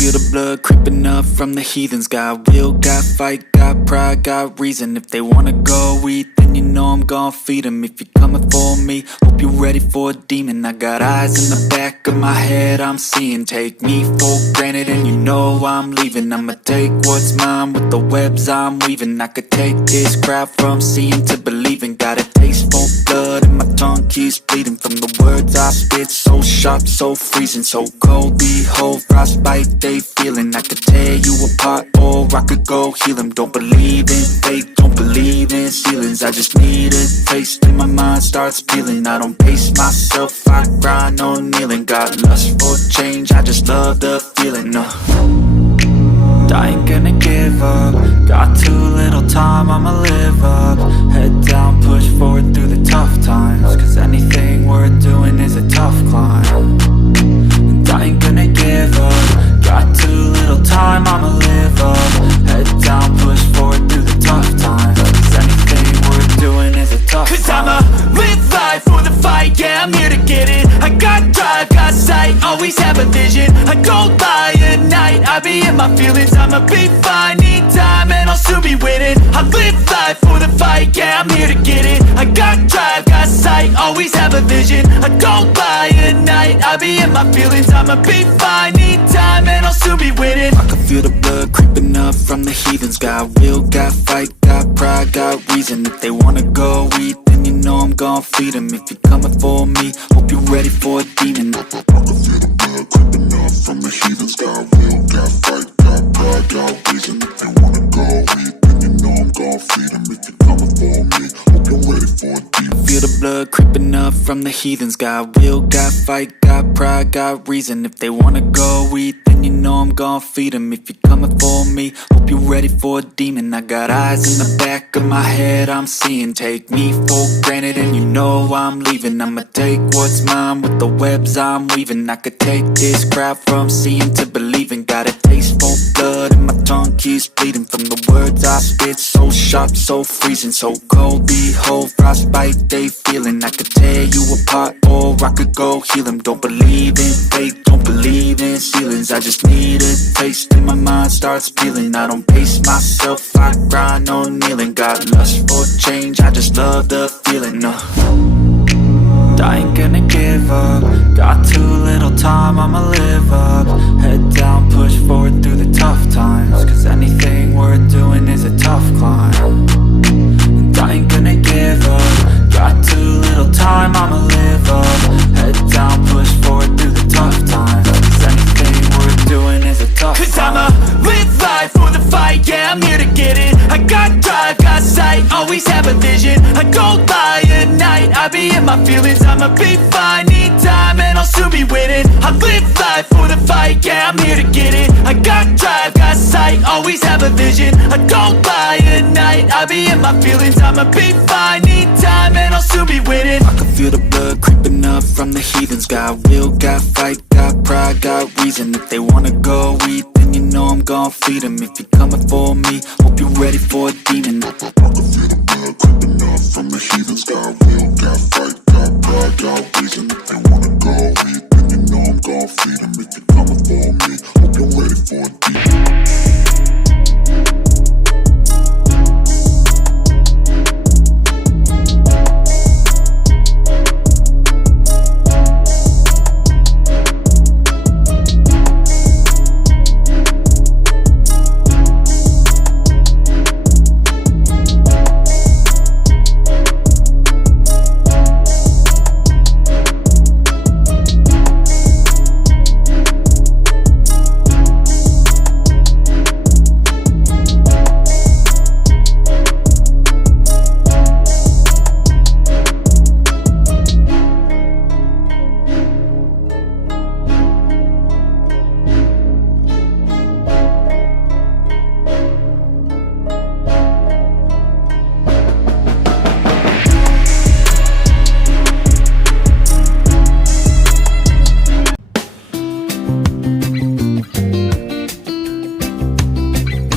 feel the blood creeping up from the heathens. Got will, got fight, got pride, got reason. If they wanna go eat, then you know I'm gon' feed them. If you're coming for me, hope you're ready for a demon. I got eyes in the back of my head, I'm seeing. Take me for granted and you know I'm leaving. I'ma take what's mine with the webs I'm weaving. I could take this crowd from seeing to believing. Got a taste for blood and my tongue keeps bleeding from the words I spit. So sharp, so freezing, so cold. Behold, frostbite they feeling. I could tear you apart or I could go heal them. Don't believe in fate, don't believe in ceilings. I just need a taste and my mind starts peeling. I don't pace myself, I grind on kneeling. Got lust for change, I just love the feeling. I ain't gonna give up. Got too little time, I'ma live up. Head down, push forward through the tough times. Cause anything worth doing is a tough climb. And I ain't gonna give up. Got too little time, I'ma live up. Head down, push forward through the tough times. Cause anything worth doing is a tough climb. Cause I'ma live life for the fight, yeah, I'm here to get it. I got drive, got sight, always have a vision. I don't lie at night, I be in my feelings. I'ma be fine, need time and I'll soon be winning. I live life for the fight, yeah, I'm here to get it. I got drive, got sight, always have a vision. I don't lie at night, I be in my feelings. I'ma be fine, need time and I'll soon be winning. I can feel the blood creeping up from the heathens. Got will, got fight, got pride, got reason. If they wanna go eat, then you know I'm gon' feed them. If you're coming for me, hope you're ready for a demon. I can feel the blood creeping up from the heathens. Got will, got fight, got pride, got reason. If they wanna go eat, then you know I'm gon' feed them. If you're coming for me, hope you're ready for a demon. I feel the blood creeping up from the heathens. Got will, got fight, got pride, got reason. If they wanna go eat, then you know I'm gon' feed them. If you're coming for me, hope you're ready for a demon. I got eyes in the back of my head, I'm seeing. Take me for granted and you know I'm leaving. I'ma take what's mine with the webs I'm weaving. I could take this crowd from seeing to believing. Got a taste for blood and my tongue keeps bleeding from the words I spit. So sharp, so freezing, so cold. Behold, frostbite they feeling. I could tear you apart or I could go heal them. Don't believe in fate, don't believe in ceilings. I just need a taste and my mind starts peeling. I don't pace myself, I grind on kneeling. Got lust for change, I just love the feeling. I ain't gonna give up. Got too little time, I'ma live up. Head down, push forward through the tough times. Cause anything worth doing is a tough climb. And I ain't gonna give up. Got too little time, I'ma live up. Head down, push forward through the tough times. Cause anything worth doing is a tough climb. Cause I'ma live life for the fight, yeah, I'm here to get it. I got drive, got sight, always have a vision. I don't lie at night, I be in my feelings. I'ma be fine, need time and I'll soon be winning. I live life for the fight, yeah, I'm here to get it. I got drive, got sight, always have a vision. I don't lie at night, I be in my feelings. I'ma be fine, need time and I'll soon be winning. I can feel the blood creeping up from the heathens. Got will, got fight, got pride, got reason. If they wanna go eat, then you know I'm gon' feed them. If you're coming for me, hope you're ready for a demon.